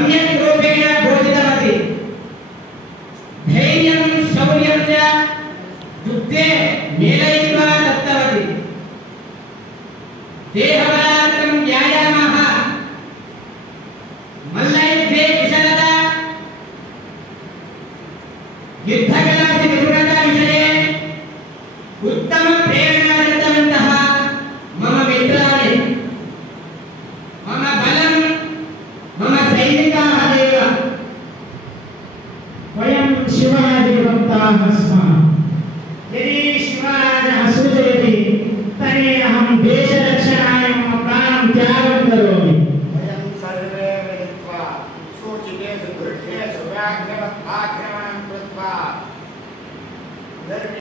सम्यक् रूपेण बोधितवती धैर्यं शौर्यं च युद्धे मेलयित्वा दत्तवती देहबलार्थं व्यायामः मल्लयुद्धे कुशलता युद्धकलासु निपुणता विषये उत्तम प्रेरणा दत्तवन्तः मम मित्राणि मम बलं मम सैनिकाः एव वयं शिवादिभक्ताः स्मः यदि शिवराजः सूचयति तर्हि अहं देशरक्षणाय मम प्राणं त्यागं करोमि वयं सर्वे मिलित्वा सूचितेषु दृष्टेषु व्याघ्रवत् आक्रमणं कृत्वा